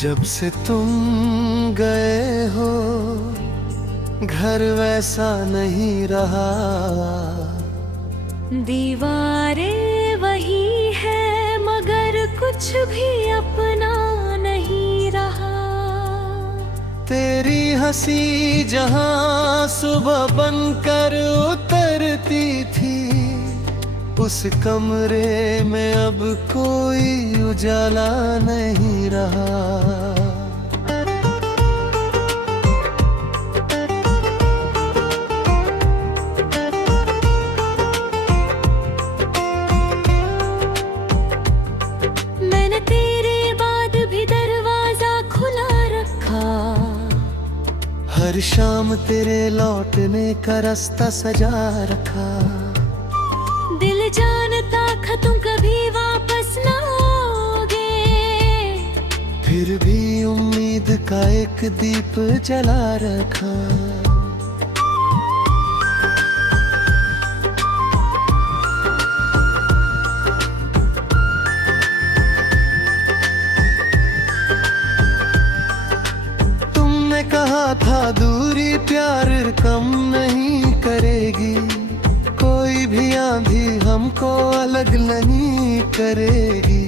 जब से तुम गए हो घर वैसा नहीं रहा। दीवारें वही है मगर कुछ भी अपना नहीं रहा। तेरी हंसी जहां सुबह बनकर उतरती थी, उस कमरे में अब कोई उजाला नहीं रहा। मैंने तेरे बाद भी दरवाजा खुला रखा। हर शाम तेरे लौटने का रास्ता सजा रखा। दिल जानता था तुम कभी वापस न आओगे, फिर भी उम्मीद का एक दीप जला रखा। तुमने कहा था दूरी प्यार कम नहीं करेगी, कोई भी आंधी हमको अलग नहीं करेगी।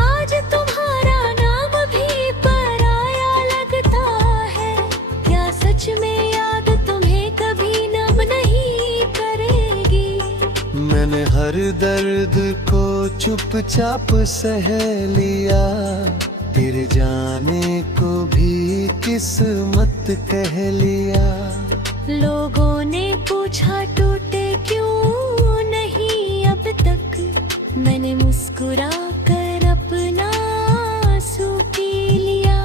आज तुम्हारा नाम भी पराया लगता है, क्या सच में याद तुम्हें कभी नम नहीं करेगी। मैंने हर दर्द को चुपचाप सह लिया, तेरे जाने को भी किस्मत कह लिया। लोगों ने पूछा टूटे क्यों नहीं अब तक, मैंने मुस्कुरा कर अपना आंसू पी लिया।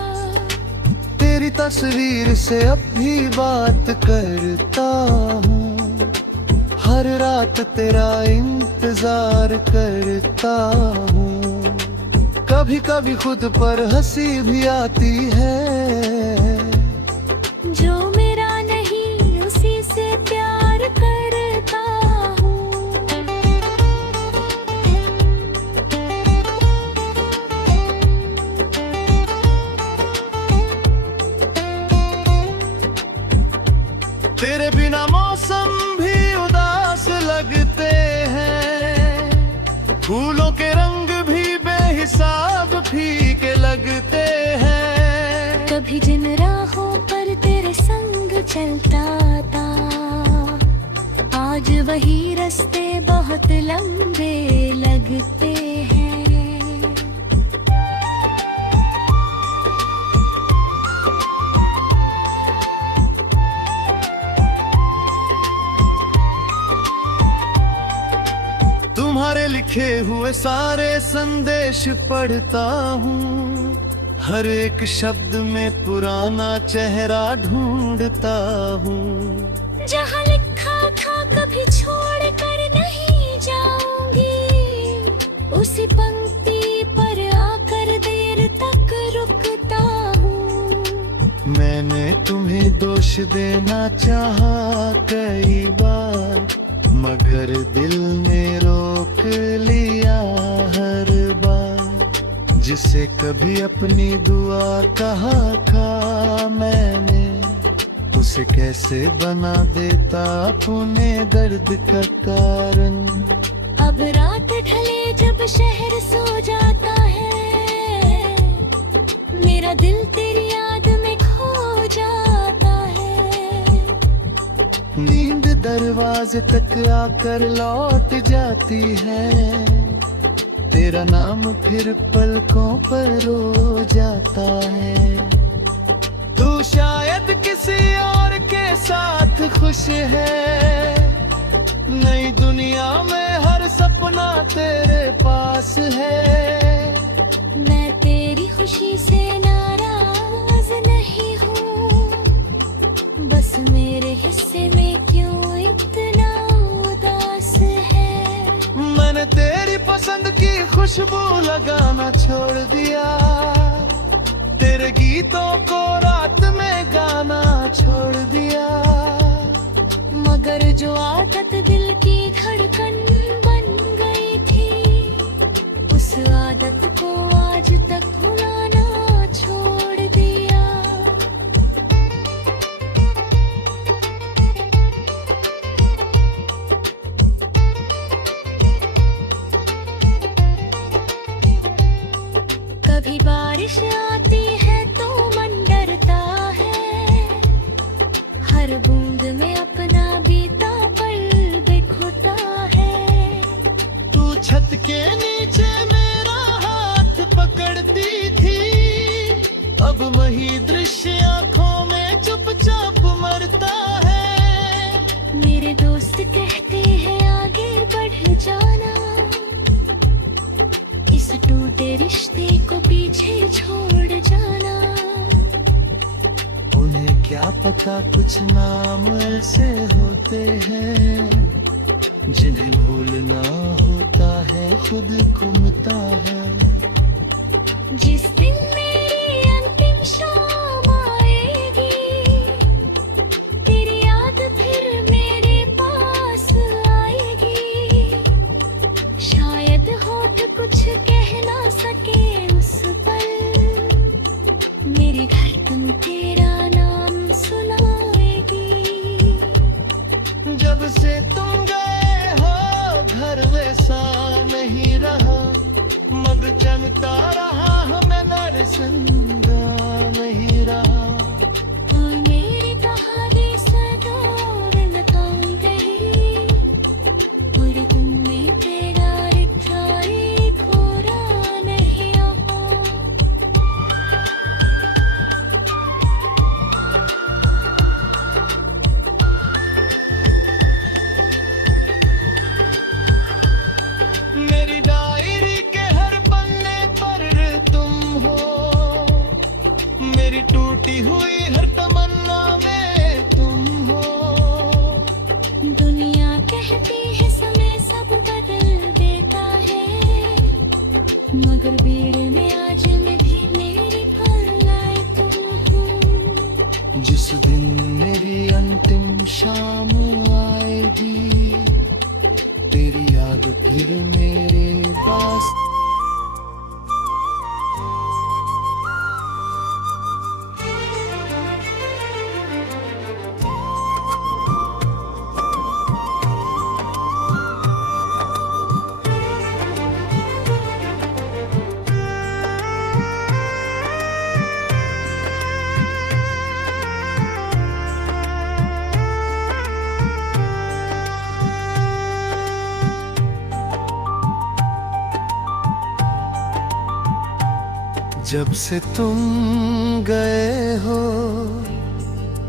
तेरी तस्वीर से अब भी बात करता हूँ, हर रात तेरा इंतजार करता हूँ। कभी कभी खुद पर हंसी भी आती है, जो मेरा नहीं उसी से प्यार करता हूँ। तेरे बिना मौसम भी उदास लगते हैं, फूलों के रंग भी बेहिसाब फीके लगते हैं। कभी जिन राहों पर तेरे संग चलता था, आज वही रास्ते बहुत लंबे लगते हैं। तुम्हारे लिखे हुए सारे संदेश पढ़ता हूँ, हर एक शब्द में पुराना चेहरा ढूंढता हूँ। जहाँ लिखा था कभी छोड़ कर नहीं जाऊंगी, उसी पंक्ति पर आकर देर तक रुकता हूँ। मैंने तुम्हें दोष देना चाहा कई बार, मगर दिल ने रोक लिया हर बार। जिसे कभी अपनी दुआ कहा था मैंने, उसे कैसे बना देता अपने दर्द का कारण। अब रात ढले जब शहर सो जाता है, मेरा दिल तेरी याद में खो जाता है। नींद दरवाजे तक आकर लौट जाती है, तेरा नाम फिर पलकों पर रो जाता है। तू शायद किसी और के साथ खुश है, नई दुनिया में हर सपना तेरे पास है। मैं तेरी खुशी से नाराज नहीं हूँ, बस मेरे हिस्से में क्यों इतना उदास है। मैंने तेरी पसंद की खुशबू लगाना छोड़ दिया, तेरे गीतों को रात में गाना छोड़ दिया। मगर जो आदत दिल की धड़कन बन गई थी, उस आदत को आज तक भुलाना ये बारिश आती है तो मन डरता है, हर बूंद में अपना बीता पल बिखोता है। तू छत के नीचे मेरा हाथ पकड़ती थी, अब वही दृश्य आंखों में चुपचाप मरता है। मेरे दोस्त कहते हैं आगे बढ़ जाना, इस टूटे रिश्ते को पीछे छोड़ जाना। उन्हें क्या पता कुछ नाम ऐसे होते हैं, जिन्हें भूलना होता है खुद को मिटा है। जिस दिन मेरी अंतिम शाम आएगी, तेरी याद फिर मेरे पास आएगी। शायद होठ कुछ कह ना सके उस पल, मेरे धड़कन तेरा नाम सुनाएगी। जब से तुम गए हो घर वैसा नहीं रहा, मगर चलता रहा हमें नरसंगा नहीं रहा। और मेरी कहानी सदोर लताम गई, और तुमने तेरा रिठाई खोरा नहीं रहा। मेरी डायरी के हर पन्ने पर तुम हो, मेरी टूटी हुई हर तमन्ना में तुम हो। दुनिया कहती है समय सब बदल देता है, मगर भीड़ में आज मैं भी मेरी भलाई तुम हो। जिस दिन मेरी अंतिम शाम आएगी, तेरी याद फिर मेरे पास। जब से तुम गए हो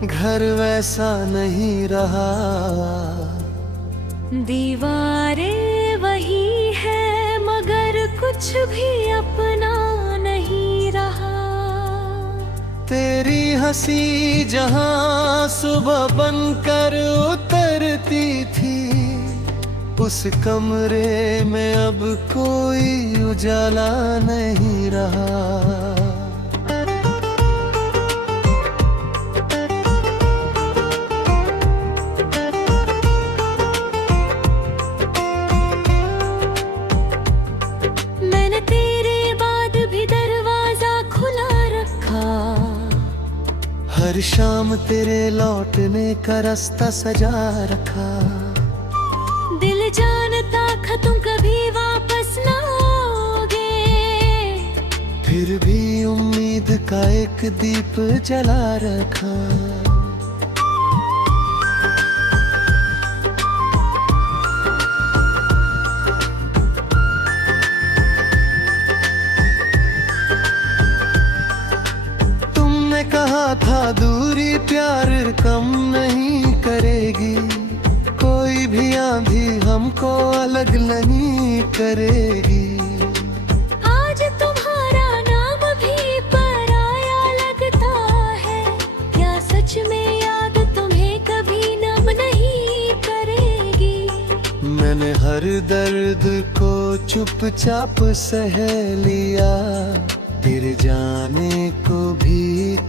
घर वैसा नहीं रहा, दीवारें वही है मगर कुछ भी अपना नहीं रहा। तेरी हंसी जहां सुबह बनकर उतरती थी, उस कमरे में अब कोई उजाला नहीं रहा। मैंने तेरे बाद भी दरवाजा खुला रखा, हर शाम तेरे लौटने का रास्ता सजा रखा। दिल जानता था तुम कभी वापस ना आओगे, फिर भी उम्मीद का एक दीप जला रखा। तुमने कहा था दूरी प्यार कम नहीं करेगी, कोई भी आंधी हमको अलग नहीं करेगी। आज तुम्हारा नाम भी पराया लगता है, क्या सच में याद तुम्हें कभी नम नहीं करेगी। मैंने हर दर्द को चुपचाप सह लिया, तेरे जाने को भी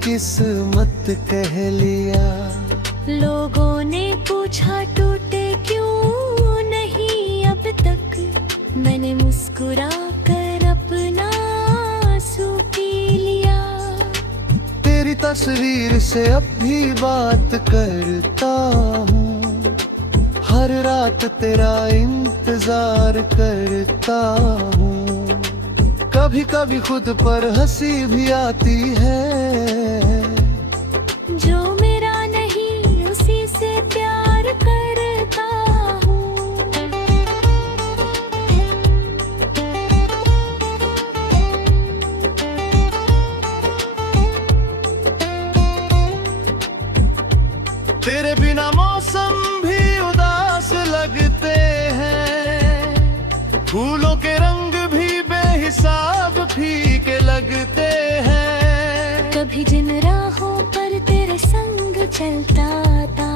किस्मत कह लिया। लोगों ने पूछा टूटे क्यों नहीं अब तक, मैंने मुस्कुरा कर अपना आंसू पी लिया। तेरी तस्वीर से अब भी बात करता हूँ, हर रात तेरा इंतजार करता हूँ। कभी कभी खुद पर हंसी भी आती है। जो मेरा नहीं उसी से प्यार करता हूँ। तेरे बिना मौसम भी उदास लगते हैं, फूलों के रंग भी बेहिसाब फीके लगते हैं। कभी जिन राहों पर तेरे संग चलता था,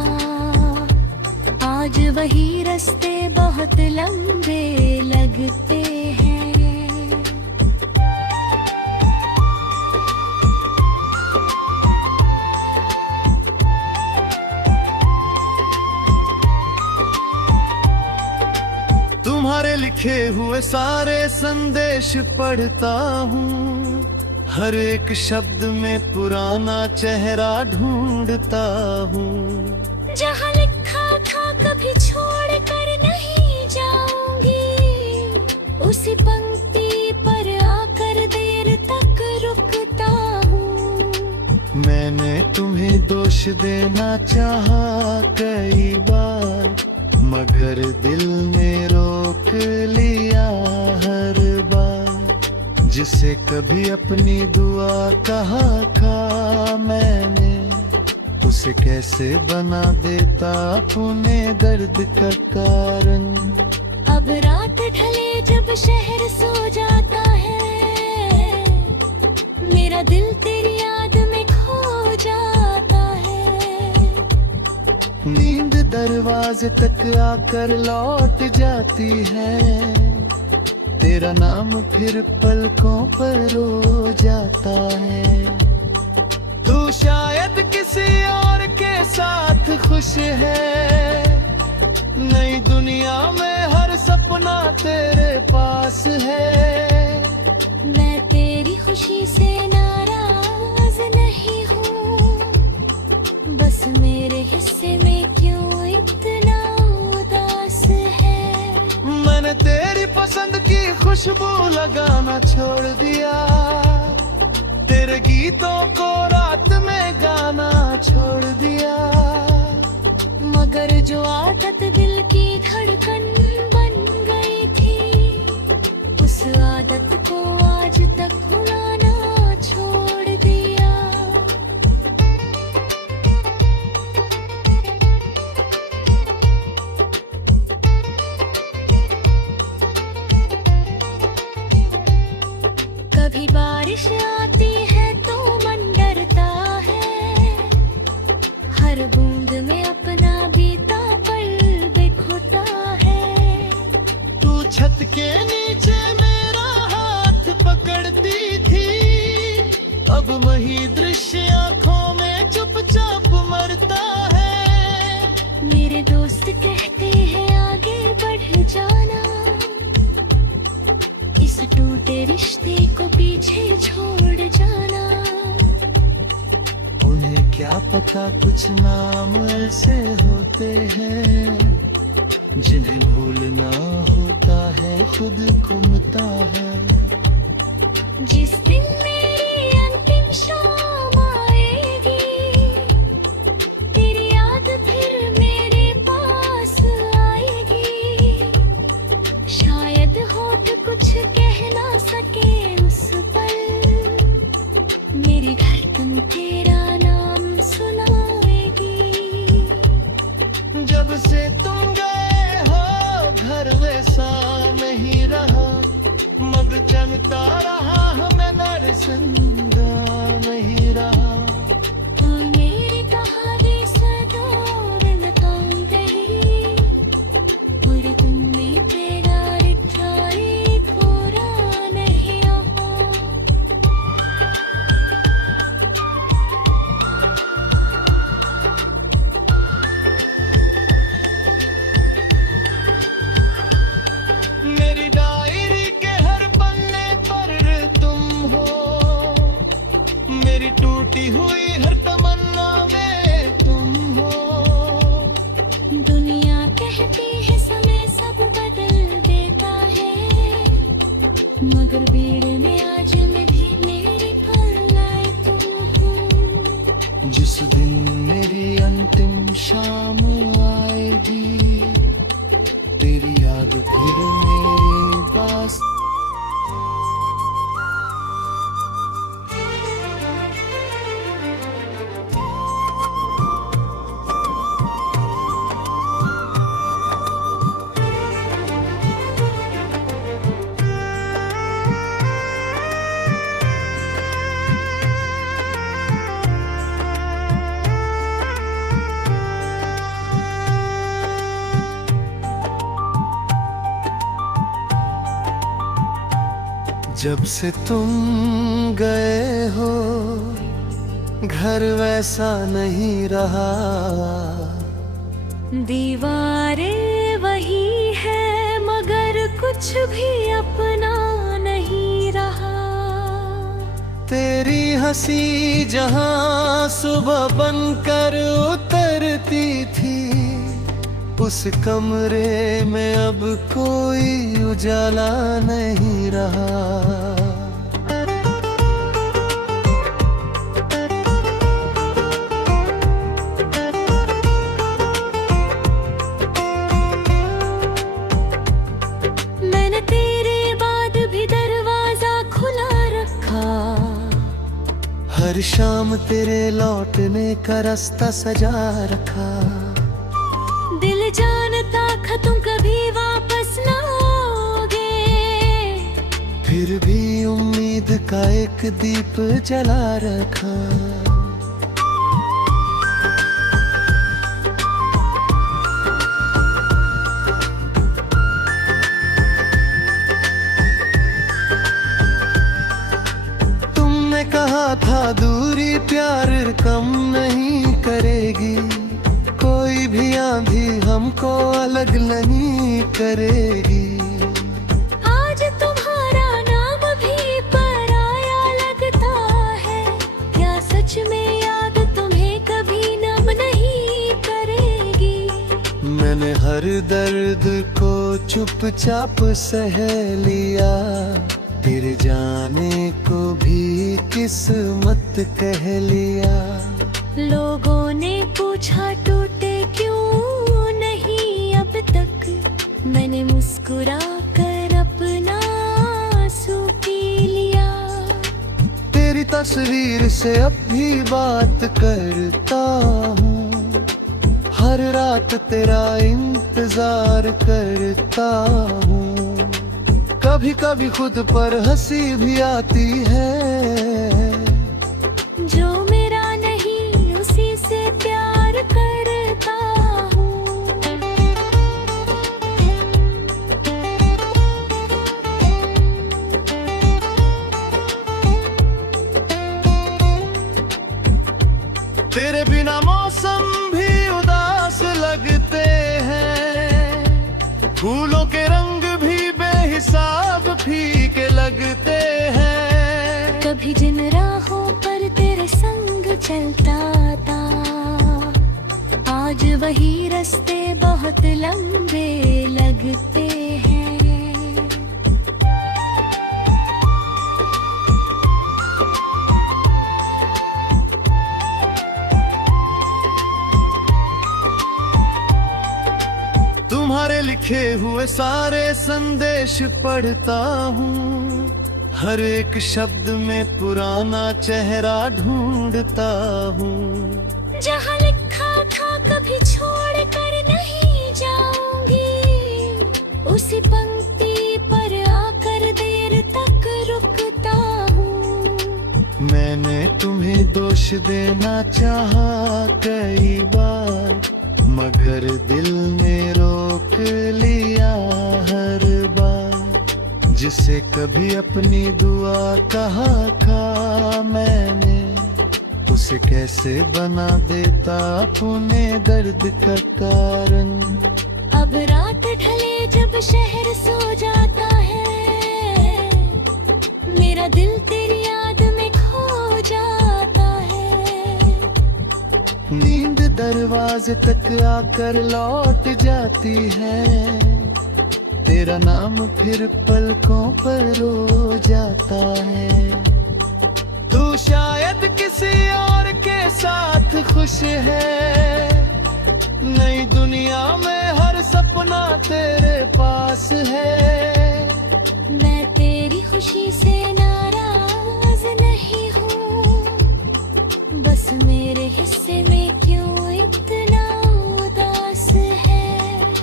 आज वही रास्ते बहुत लंबे लगते हैं। तुम्हारे लिखे हुए सारे संदेश पढ़ता हूँ, हर एक शब्द में पुराना चेहरा ढूंढता हूँ। जहाँ लिखा था कभी छोड़ कर नहीं जाऊंगी, उसी पंक्ति पर आकर देर तक रुकता हूँ। मैंने तुम्हें दोष देना चाहा कई बार, मगर दिल ने रोक लिया हर बार। जिसे कभी अपनी दुआ कहा था मैंने, उसे कैसे बना देता अपने दर्द का कारण। अब रात ढले जब शहर सो जाता है, मेरा दिल तेरी याद में खो जाता है। नींद दरवाजे तक आकर लौट जाती है, तेरा नाम फिर पलकों पर रो जाता है। तू शायद किसी और के साथ खुश है, नई दुनिया में हर सपना तेरे पास है। मैं तेरी खुशी से नाराज नहीं हूँ, बस मेरे हिस्से में क्यों इतना उदास है। मैंने तेरी पसंद की खुशबू लगाना छोड़ दिया, तेरे गीतों को रात में गाना छोड़ दिया। मगर जो आदत दिल की धड़कन बन गई थी, उस आदत को आज तक भुलाना छोड़ दिया। कभी बारिश आती है तो मन डरता है, हर बूंद में अपना बीता पल बिखुता है। तू छत के नीचे मेरा हाथ पकड़ती थी, अब वही दृश्य आंखों में चुपचाप मरता है। मेरे दोस्त कहते हैं आगे बढ़ जाना, इस टूटे रिश्ते को पीछे छोड़ जाना। उन्हें क्या पता कुछ नाम ऐसे होते हैं, जिन्हें भूलना होता है खुद को मिटा है। जिस दिन मेरी अंतिम शाम आएगी, तेरी याद फिर मेरे पास आएगी। शायद होठ कुछ कह ना सके उस पल, मेरी धड़कन तेरा नाम सुनाएगी। जब से तुम गए हो घर वैसा नहीं रहा, मगर चलता रहा हमें नरसंदा नहीं रहा। तू मेरी कहानी सदा दिल काम गई, और तुमने तेरा रिठाई थोड़ा नहीं रहा। मेरी डायरी के हर पन्ने पर तुम हो, मेरी टूटी हुई हर तमन्ना में तुम हो। दुनिया कहती है समय सब बदल देता है, मगर भीड़ में आज मैं भी मेरी पल लायक हूँ। जिस दिन मेरी अंतिम शाम आएगी, तेरी याद फिर मेरे पास। जब से तुम गए हो, घर वैसा नहीं रहा। दीवारें वही है मगर कुछ भी अपना नहीं रहा। तेरी हंसी जहां सुबह बनकर उतरती थी, उस कमरे में अब कोई उजाला नहीं रहा। मैंने तेरे बाद भी दरवाजा खुला रखा। हर शाम तेरे लौटने का रास्ता सजा रखा। दिल जानता था तुम कभी वापस न आओगे, फिर भी उम्मीद का एक दीप जला रखा। तुमने कहा था दूरी प्यार कम नहीं करेगी, कोई भी आंधी हमको अलग नहीं करेगी। आज तुम्हारा नाम भी पराया लगता है, क्या सच में याद तुम्हें कभी नम नहीं करेगी। मैंने हर दर्द को चुपचाप सह लिया, फिर जाने को भी किस्मत कह लिया। लोगों ने पूछा टूटे क्यों नहीं अब तक, मैंने मुस्कुरा कर अपना आंसू पी लिया। तेरी तस्वीर से अब भी बात करता हूँ, हर रात तेरा इंतजार करता हूँ। कभी कभी खुद पर हंसी भी आती है, जो मेरा नहीं उसी से प्यार करता हूँ। तेरे बिना मौसम भी उदास लगते हैं, फूलों के रंग भी बेहिसाब फीके लगते हैं। कभी जिन राहों पर तेरे संग चलता था, आज वही रास्ते बहुत लंबे लगते हैं। तुम्हारे लिखे हुए सारे संदेश पढ़ता हूँ, हर एक शब्द में पुराना चेहरा ढूंढता हूँ। जहाँ लिखा था कभी छोड़ कर नहीं जाऊंगी, उसी पंक्ति पर आकर देर तक रुकता हूँ। मैंने तुम्हें दोष देना चाहा कई बार, मगर दिल ने रोक लिया हर बार। जिसे कभी अपनी दुआ कहा था मैंने, उसे कैसे बना देता अपने दर्द का कारण। अब रात ढले जब शहर सो जाता है, मेरा दिल तेरी याद में खो जाता है। नींद दरवाजे तक आकर लौट जाती है, तेरा नाम फिर पलकों पर रो जाता है। तू शायद किसी और के साथ खुश है, नई दुनिया में हर सपना तेरे पास है। मैं तेरी खुशी से नाराज नहीं हूँ, बस मेरे हिस्से में क्यों इतना उदास है।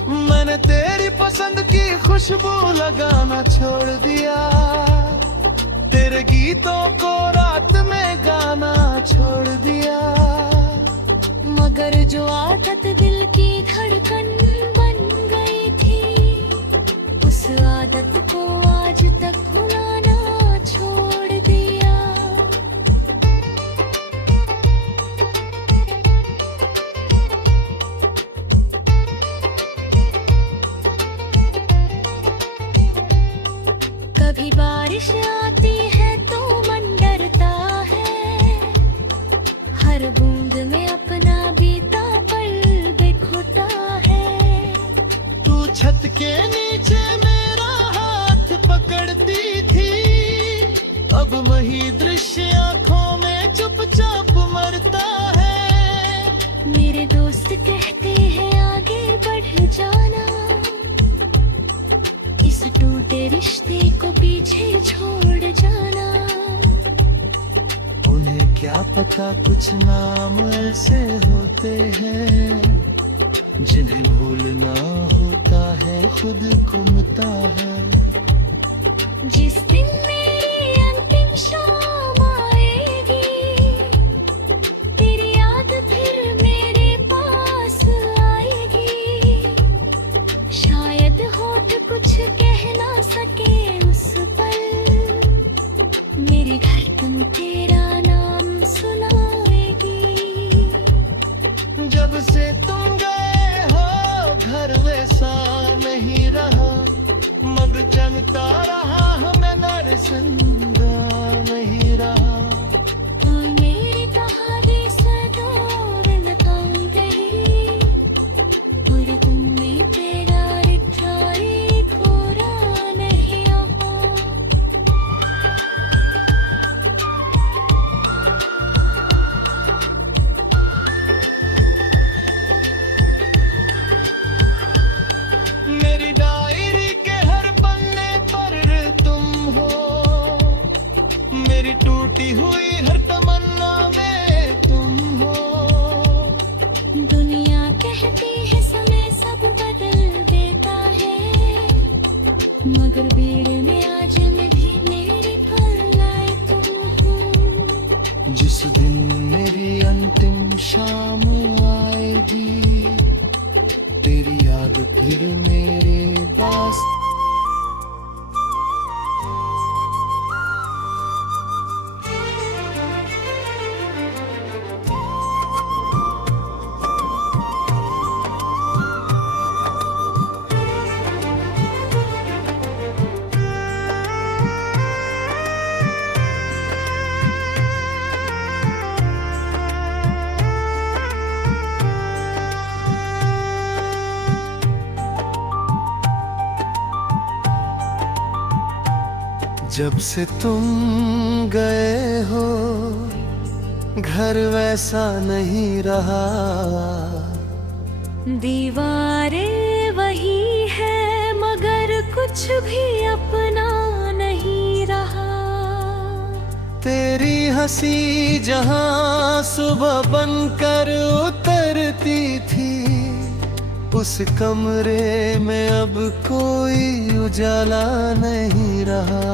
मैंने तेरी पसंद की खुशबू लगाना छोड़ दिया, तेरे गीतों को रात में गाना छोड़ दिया। मगर जो आदत दिल की धड़कन बन गई थी, उस आदत को आज तक भुलाना छोड़ दिया। कभी बारिश आती है तो मन डरता है, हर बूंद में अपना बीता पल बिखुटा है। तू छत के नीचे मेरा हाथ पकड़ती थी, अब वही दृश्य आंखों में चुपचाप मरता है। मेरे दोस्त कहते हैं आगे बढ़ जाना, इस टूटे रिश्ते को पीछे छोड़ जाना। उन्हें क्या पता कुछ नाम ऐसे होते हैं, जिन्हें भूलना होता है खुद को मिटा है। जिस दिन मेरी अंतिम शाम आएगी, तेरी याद फिर मेरे पास आएगी। शायद होठ कुछ कह ना सके उस पल, मेरे धड़कन तेरा नाम सुनाएगी। जब से तुम गए हो घर वैसा नहीं रहा, मगर चलता रहा हमें नरसंदा नहीं रहा। और मेरी कहानी सदोर लताम गई, और तुमने तेरा रिठाई खोरा नहीं रहा। मेरी डायरी के हर पन्ने पर तुम हो, मेरी टूटी हुई हर तमन्ना में तुम हो। दुनिया कहती है समय सब बदल देता है, मगर भीड़ में आज मैं भी मेरे पर लाए तुम हो। जिस दिन मेरी अंतिम शाम आएगी, तेरी याद फिर मेरे पास। जब से तुम गए हो घर वैसा नहीं रहा, दीवारें वही है मगर कुछ भी अपना नहीं रहा। तेरी हंसी जहां सुबह बनकर उतरती थी, उस कमरे में अब कोई उजाला नहीं रहा।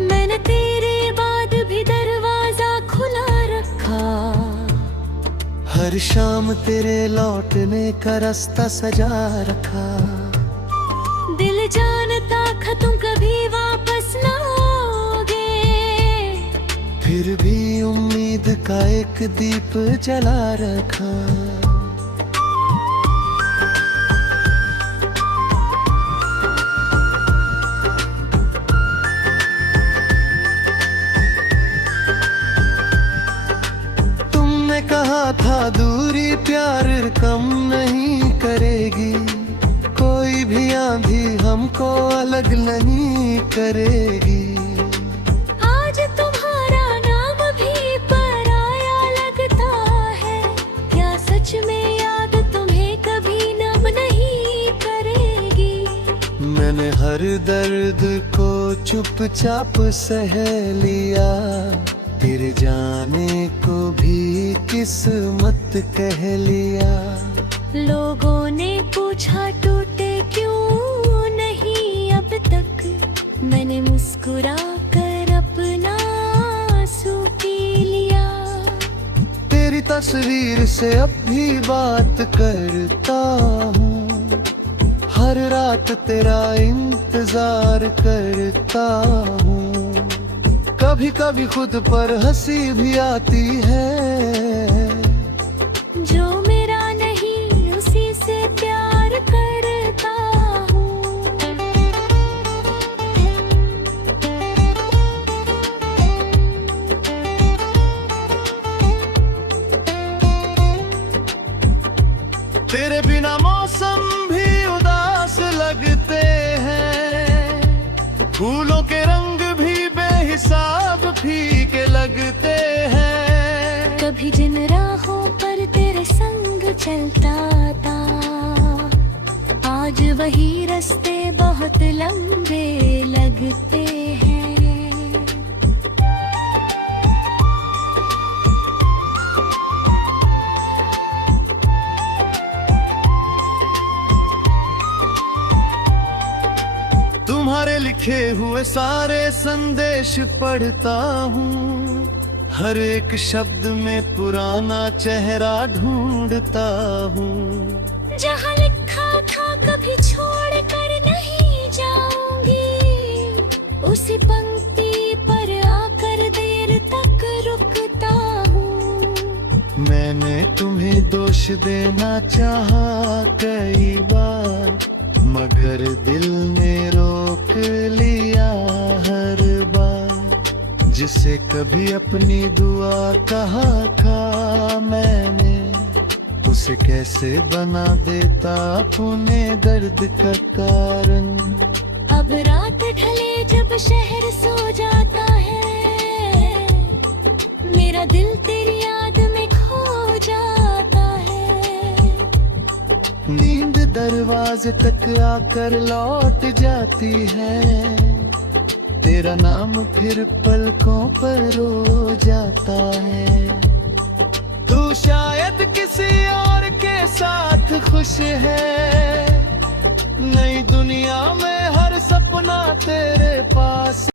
मैंने तेरे बाद भी दरवाजा खुला रखा, हर शाम तेरे लौटने का रास्ता सजा रखा। दिल जानता था तुम कभी वापस ना आओगे, फिर भी उम्मीद का एक दीप जला रखा। था दूरी प्यार कम नहीं करेगी, कोई भी आंधी हमको अलग नहीं करेगी। आज तुम्हारा नाम भी पराया लगता है, क्या सच में याद तुम्हें कभी नम नहीं करेगी। मैंने हर दर्द को चुपचाप सह लिया, तेरे जाने को भी किस्मत कह लिया। लोगों ने पूछा टूटे क्यों नहीं अब तक, मैंने मुस्कुरा कर अपना आंसू पी लिया। तेरी तस्वीर से अब भी बात करता हूँ, हर रात तेरा इंतजार करता हूँ। कभी कभी खुद पर हंसी भी आती है, जो मेरा नहीं उसी से प्यार करता हूँ। तेरे बिना मौसम भी उदास लगते हैं, फूलों के रंग भी बेहिसाब फीके लगते हैं। कभी जिन राहों पर तेरे संग चलता था, आज वही रास्ते बहुत लंबे लगते हैं। तुम्हारे लिखे हुए सारे संदेश पढ़ता हूँ, हर एक शब्द में पुराना चेहरा ढूंढता हूँ। जहाँ लिखा था कभी छोड़ कर नहीं जाऊंगी, उसी पंक्ति पर आकर देर तक रुकता हूँ। मैंने तुम्हें दोष देना चाहा कई बार, मगर दिल ने रोक लिया हर बार। जिसे कभी अपनी दुआ कहा था मैंने, उसे कैसे बना देता अपने दर्द का कारण। अब रात ढले जब शहर सो जाता है, मेरा दिल तेरी याद में खो जाता है। नींद दरवाजे तक आकर लौट जाती है, तेरा नाम फिर पलकों पर रो जाता है। तू शायद किसी और के साथ खुश है, नई दुनिया में हर सपना तेरे पास